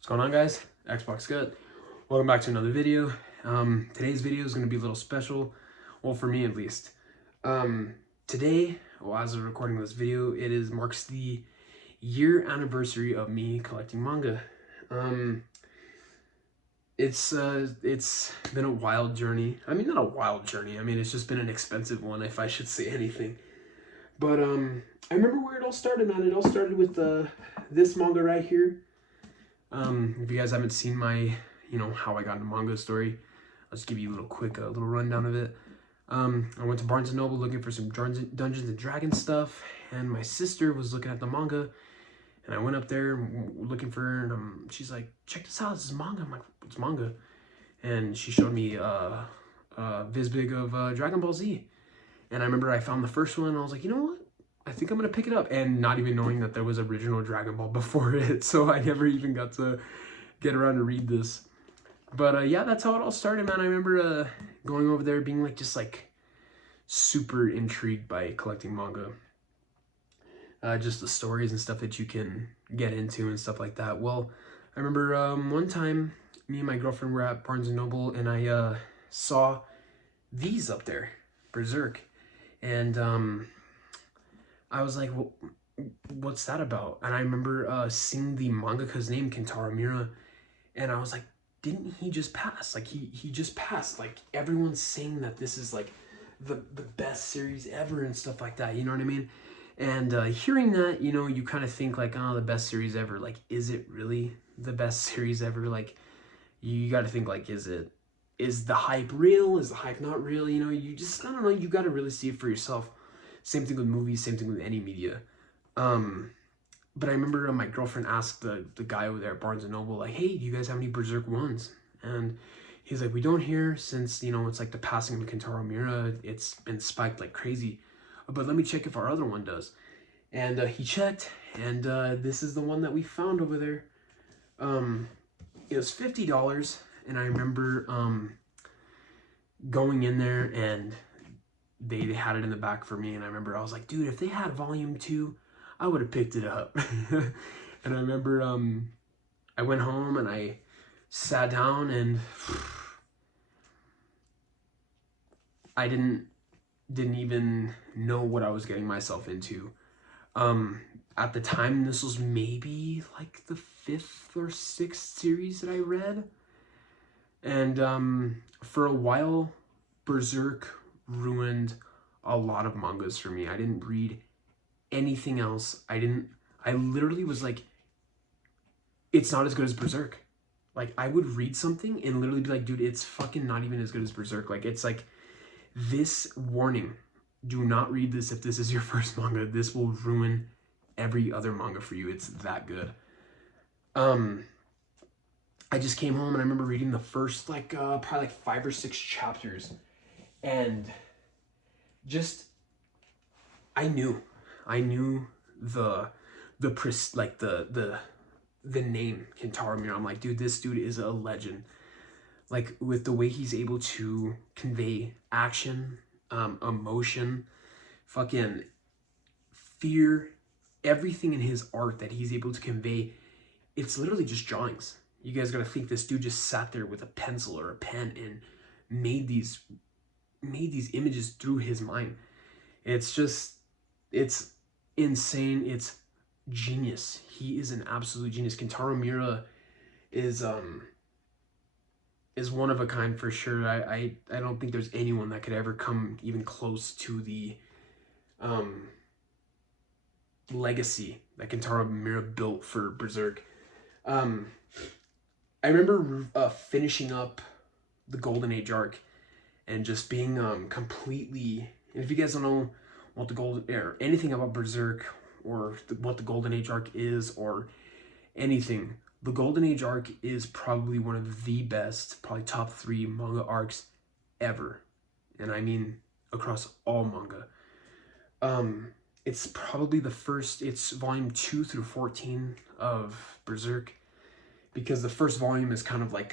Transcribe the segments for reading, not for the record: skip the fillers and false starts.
What's going on, guys? Xbox Gut. Welcome back to another video. Today's video is going to be a little special, well, for me at least. Today, as of recording this video, marks the year anniversary of me collecting manga. It's been a wild journey. I mean, not a wild journey. I mean, it's just been an expensive one, if I should say anything. But I remember where it all started, man. It all started with this manga right here. If you guys haven't seen my, how I got into manga story, I'll just give you a little quick, little rundown of it. I went to Barnes & Noble looking for some Dungeons and Dragons stuff, and my sister was looking at the manga, and I went up there looking for her, and she's like, check this out, this is manga. I'm like, what's manga? And she showed me Visbig of Dragon Ball Z. And I remember I found the first one, and I was like, you know what? I think I'm going to pick it up, and not even knowing that there was original Dragon Ball before it, so I never even got to get around to read this. But yeah, that's how it all started, man. I remember going over there being just super intrigued by collecting manga. Just the stories and stuff that you can get into and stuff like that. Well, I remember one time, me and my girlfriend were at Barnes & Noble, and I saw these up there, Berserk. And I was like, well, what's that about? And I remember seeing the mangaka's name, Kentaro Miura, and I was like, didn't he just pass? Like, he just passed. Like, everyone's saying that this is like the best series ever and stuff like that, you know what I mean? And hearing that, you kind of think like, oh, the best series ever. Like, is it really the best series ever? Like, you got to think like, is the hype real? Is the hype not real? You just, I don't know, you got to really see it for yourself. Same thing with movies, same thing with any media. But I remember my girlfriend asked the guy over there at Barnes & Noble, like, hey, do you guys have any Berserk 1s? And he's like, we don't here since, it's like the passing of Kentaro Miura. It's been spiked like crazy. But let me check if our other one does. And he checked, and this is the one that we found over there. It was $50, and I remember going in there, and they had it in the back for me, and I remember I was like, dude, if they had volume 2, I would have picked it up. And I remember I went home and I sat down, and I didn't even know what I was getting myself into. At the time, this was maybe like the 5th or 6th series that I read. And for a while, Berserk ruined a lot of mangas for me. I didn't read anything else. I literally was like, it's not as good as Berserk. Like, I would read something and literally be like, dude, it's fucking not even as good as Berserk. Like, it's like, this warning, do not read this if this is your first manga. This will ruin every other manga for you. It's that good. I just came home and I remember reading the first probably 5 or 6 chapters, and just I knew the name Kentaro Miura. I'm like, dude, this dude is a legend. Like, with the way he's able to convey action, emotion, fucking fear, everything in his art that he's able to convey, it's literally just drawings. You guys gotta think this dude just sat there with a pencil or a pen and made these images through his mind. It's insane. It's genius. He is an absolute genius. Kentaro Miura is one of a kind for sure. I don't think there's anyone that could ever come even close to the legacy that Kentaro Miura built for Berserk. I remember finishing up the Golden Age arc and just being completely, and if you guys don't know what the or anything about Berserk or what the Golden Age arc is or anything, the Golden Age arc is probably one of the best, probably top 3 manga arcs ever. And I mean across all manga. It's probably it's volume 2 through 14 of Berserk, because the first volume is kind of like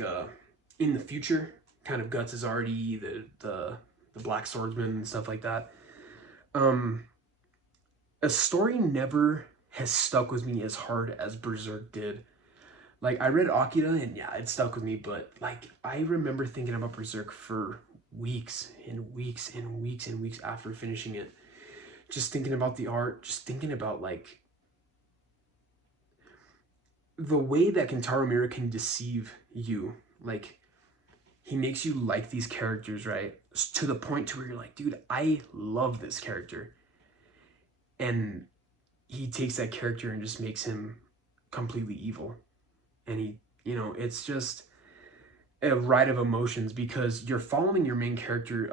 in the future, kind of Guts is already the Black Swordsman and stuff like that. A story never has stuck with me as hard as Berserk did. Like, I read Akira, and yeah, it stuck with me, but, like, I remember thinking about Berserk for weeks and weeks and weeks and weeks after finishing it. Just thinking about the art, just thinking about, like, the way that Kentaro Miura can deceive you. Like, he makes you like these characters, right? To the point to where you're like, dude, I love this character. And he takes that character and just makes him completely evil. And he, it's just a ride of emotions because you're following your main character,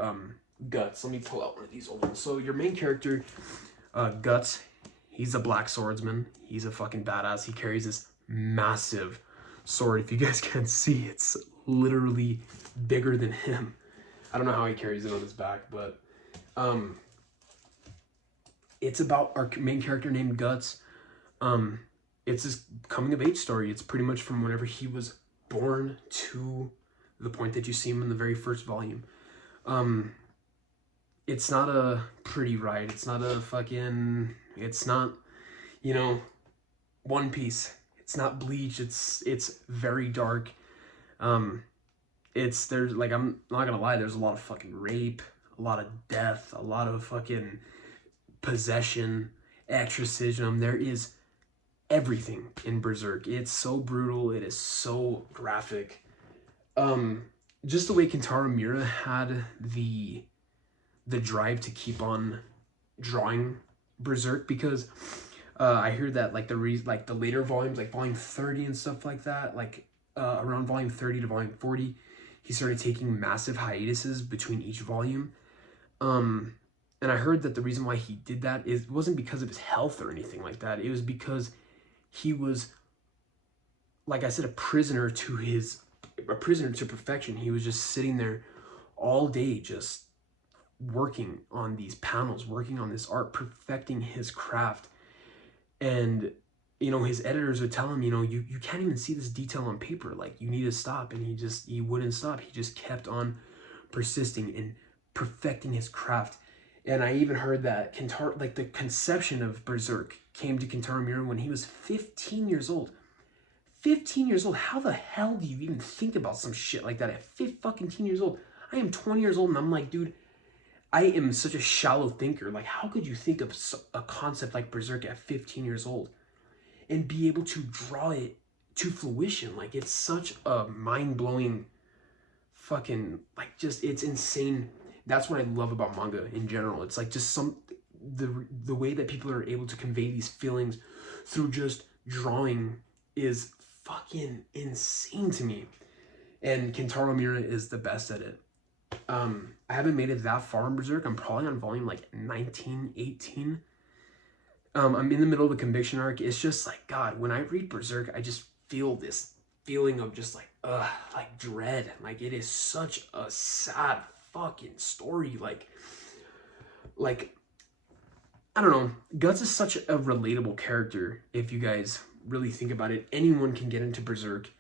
Guts. Let me pull out one of these old ones. So your main character, Guts, he's a black swordsman. He's a fucking badass. He carries this massive sword. If you guys can't see, it's literally bigger than him. I don't know how he carries it on his back, but it's about our main character named Guts. It's this coming of age story. It's pretty much from whenever he was born to the point that you see him in the very first volume. It's not a pretty ride. It's not a fucking, it's not, One Piece. It's not Bleach. It's very dark. There's like, I'm not gonna lie, there's a lot of fucking rape, a lot of death, a lot of fucking possession, exorcism. There is everything in Berserk. It's so brutal. It is so graphic. Just the way Kentaro Miura had the drive to keep on drawing Berserk, because I hear that like the later volumes, like volume 30 and stuff like that, like around volume 30 to volume 40, he started taking massive hiatuses between each volume. And I heard that the reason why he did that wasn't because of his health or anything like that. It was because he was, like I said, a prisoner to perfection. He was just sitting there all day, just working on these panels, working on this art, perfecting his craft. And, his editors would tell him, you can't even see this detail on paper. Like, you need to stop. And he wouldn't stop. He just kept on persisting and perfecting his craft. And I even heard that the conception of Berserk came to Kentaro Miura when he was 15 years old. 15 years old? How the hell do you even think about some shit like that at 15 years old? I am 20 years old and I'm like, dude, I am such a shallow thinker. Like, how could you think of a concept like Berserk at 15 years old and be able to draw it to fruition? Like, it's such a mind-blowing fucking, like, just, it's insane. That's what I love about manga in general. It's like just the way that people are able to convey these feelings through just drawing is fucking insane to me. And Kentaro Miura is the best at it. I haven't made it that far in Berserk. I'm probably on volume like 19, 18. I'm in the middle of the conviction arc. It's just like, God, when I read Berserk, I just feel this feeling of just like dread. Like, it is such a sad fucking story. Like I don't know. Guts is such a relatable character. If you guys really think about it, anyone can get into Berserk,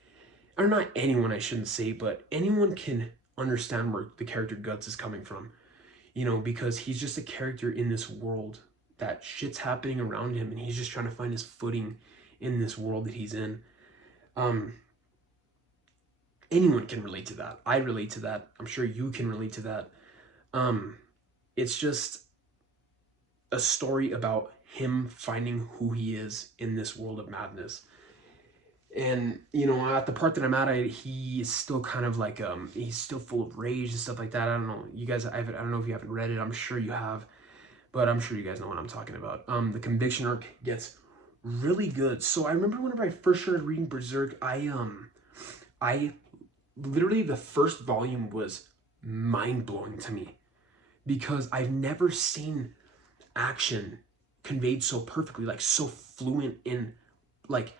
or not anyone, I shouldn't say, but anyone can understand where the character Guts is coming from. Because he's just a character in this world that shit's happening around him, and he's just trying to find his footing in this world that he's in. Anyone can relate to that. I relate to that. I'm sure you can relate to that. It's just a story about him finding who he is in this world of madness. And, at the part that I'm at, he is still kind of like, he's still full of rage and stuff like that. I don't know. You guys, I don't know if you haven't read it. I'm sure you have. But I'm sure you guys know what I'm talking about. The conviction arc gets really good. So I remember whenever I first started reading Berserk, I literally, the first volume was mind-blowing to me because I've never seen action conveyed so perfectly, like so fluent in, like,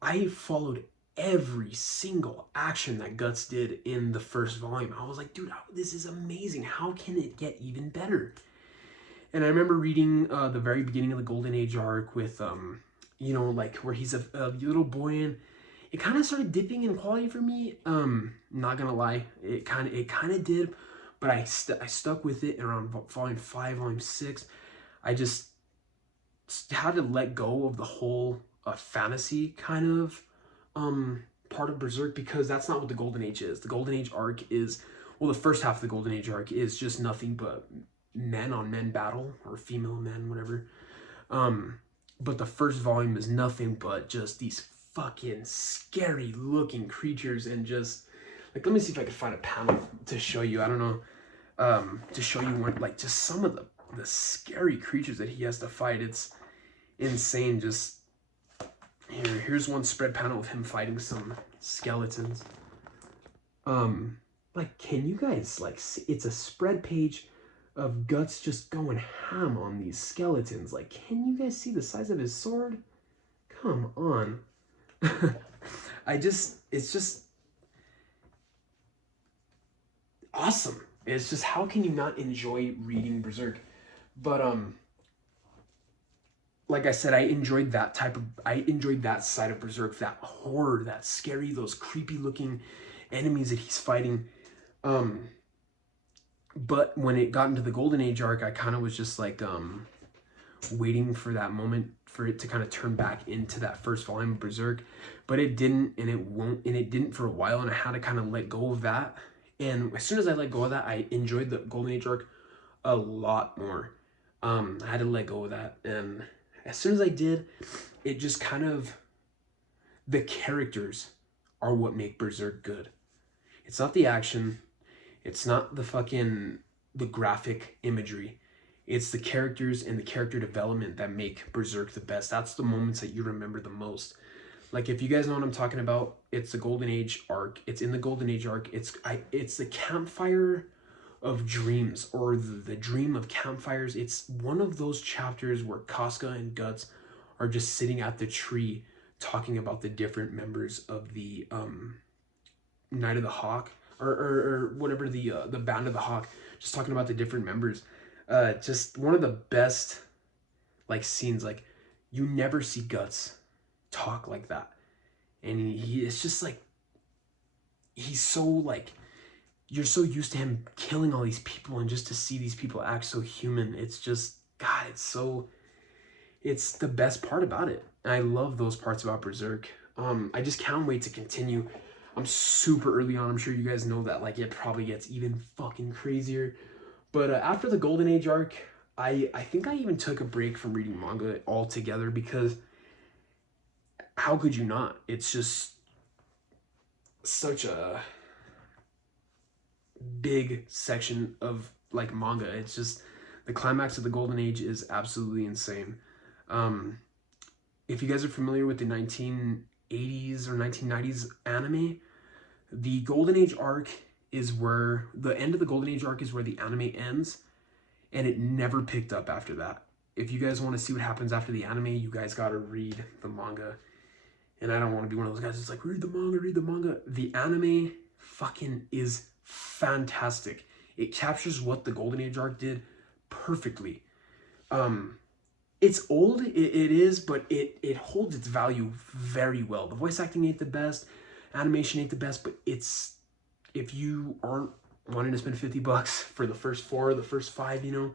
I followed every single action that Guts did in the first volume. I was like, dude, this is amazing. How can it get even better? And I remember reading the very beginning of the Golden Age arc with, like where he's a little boy, and it kind of started dipping in quality for me. Not gonna lie, it kind of did, but I stuck with it around volume 5, volume 6. I just had to let go of the whole fantasy kind of part of Berserk, because that's not what the Golden Age is. The Golden Age arc is, well, the first half of the Golden Age arc is just nothing but men on men battle, or female men, whatever. But the first volume is nothing but just these fucking scary looking creatures, and just like, let me see if I can find a panel to show you. I don't know, to show you what, like, just some of the scary creatures that he has to fight. It's insane. Just here's one spread panel of him fighting some skeletons. Like, can you guys like see? It's a spread page of Guts just going ham on these skeletons. Like, can you guys see the size of his sword? Come on. It's just awesome. It's just, how can you not enjoy reading Berserk? But like I said, I enjoyed that side of Berserk, that horror, that scary, those creepy looking enemies that he's fighting. But when it got into the Golden Age arc, I kind of was just like waiting for that moment for it to kind of turn back into that first volume of Berserk. But it didn't, and it won't, and it didn't for a while, and I had to kind of let go of that. And as soon as I let go of that, I enjoyed the Golden Age arc a lot more. I had to let go of that, and as soon as I did, it just kind of, the characters are what make Berserk good. It's not the action, it's not the graphic imagery. It's the characters and the character development that make Berserk the best. That's the moments that you remember the most. Like, if you guys know what I'm talking about, it's the Golden Age arc. It's in the Golden Age arc. It's the Campfire of Dreams, or the Dream of Campfires. It's one of those chapters where Casca and Guts are just sitting at the tree talking about the different members of the Night of the Hawk, or whatever, the Band of the Hawk, just talking about the different members. Just one of the best like scenes. Like, you never see Guts talk like that, and he it's just like, he's so like, you're so used to him killing all these people, and just to see these people act so human, it's just, God, it's the best part about it. And I love those parts about Berserk. I just can't wait to continue. I'm super early on. I'm sure you guys know that. Like, it probably gets even fucking crazier. But after the Golden Age arc, I think I even took a break from reading manga altogether, because how could you not? It's just such a big section of like manga. It's just, the climax of the Golden Age is absolutely insane. If you guys are familiar with the 1980s or 1990s anime, the Golden Age arc is where, the end of the Golden Age arc is where the anime ends, and it never picked up after that. If you guys want to see what happens after the anime, you guys gotta read the manga. And I don't want to be one of those guys that's like, read the manga, read the manga. The anime fucking is fantastic. It captures what the Golden Age arc did perfectly. It's old, it is, but it holds its value very well. The voice acting ain't the best, animation ain't the best, but it's, if you aren't wanting to spend $50 for the first 4, the first 5, you know,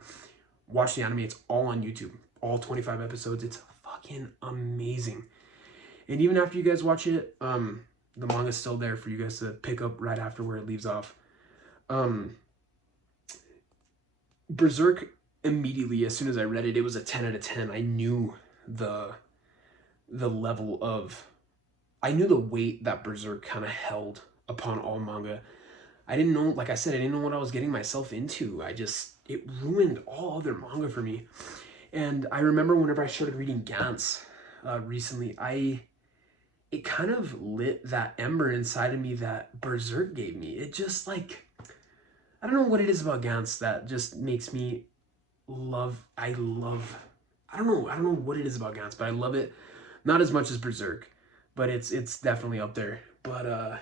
watch the anime. It's all on YouTube, all 25 episodes. It's fucking amazing. And even after you guys watch it, the manga's still there for you guys to pick up right after where it leaves off. Berserk, immediately, as soon as I read it, it was a 10 out of 10. I knew the level of, I knew the weight that Berserk kind of held upon all manga. I didn't know, like I said, I didn't know what I was getting myself into. It ruined all other manga for me. And I remember whenever I started reading Gantz recently, it kind of lit that ember inside of me that Berserk gave me. It just, like, I don't know what it is about Gantz that just makes me I don't know what it is about Gantz, but I love it. Not as much as Berserk, but it's definitely up there. But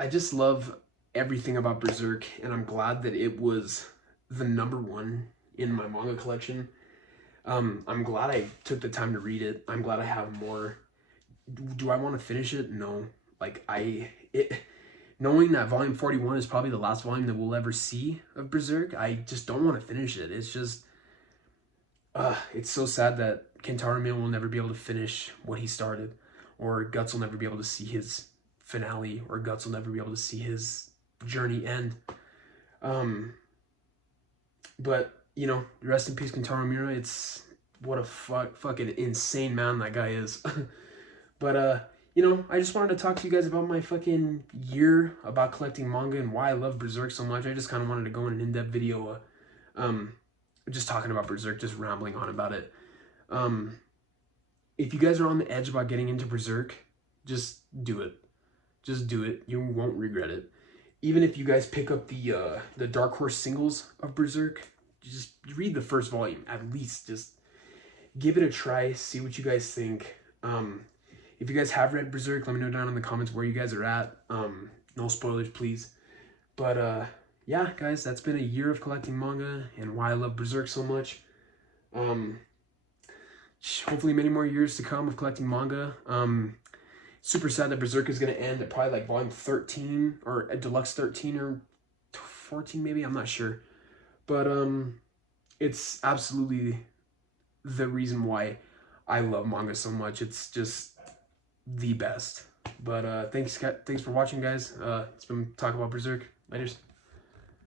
I just love everything about Berserk, and I'm glad that it was the #1 in my manga collection. I'm glad I took the time to read it. I'm glad I have more. Do I want to finish it? No. Like, knowing that volume 41 is probably the last volume that we'll ever see of Berserk, I just don't want to finish it. It's just, it's so sad that Kentaro Miura will never be able to finish what he started, or Guts will never be able to see his finale, or Guts will never be able to see his journey end. But you know, rest in peace, Kentaro Miura. It's what a fucking insane man that guy is. But you know, I just wanted to talk to you guys about my fucking year about collecting manga and why I love Berserk so much. I just kind of wanted to go in an in-depth video, just talking about Berserk, just rambling on about it. If you guys are on the edge about getting into Berserk, just do it. Just do it. You won't regret it. Even if you guys pick up the Dark Horse singles of Berserk, just read the first volume at least. Just give it a try. See what you guys think. If you guys have read Berserk, let me know down in the comments where you guys are at. No spoilers, please. But yeah, guys, that's been a year of collecting manga and why I love Berserk so much. Hopefully many more years to come of collecting manga. Super sad that Berserk is going to end at probably like volume 13 or a deluxe 13 or 14 maybe, I'm not sure. But it's absolutely the reason why I love manga so much. It's just the best. But thanks for watching, guys. It's been talking about Berserk. Laters.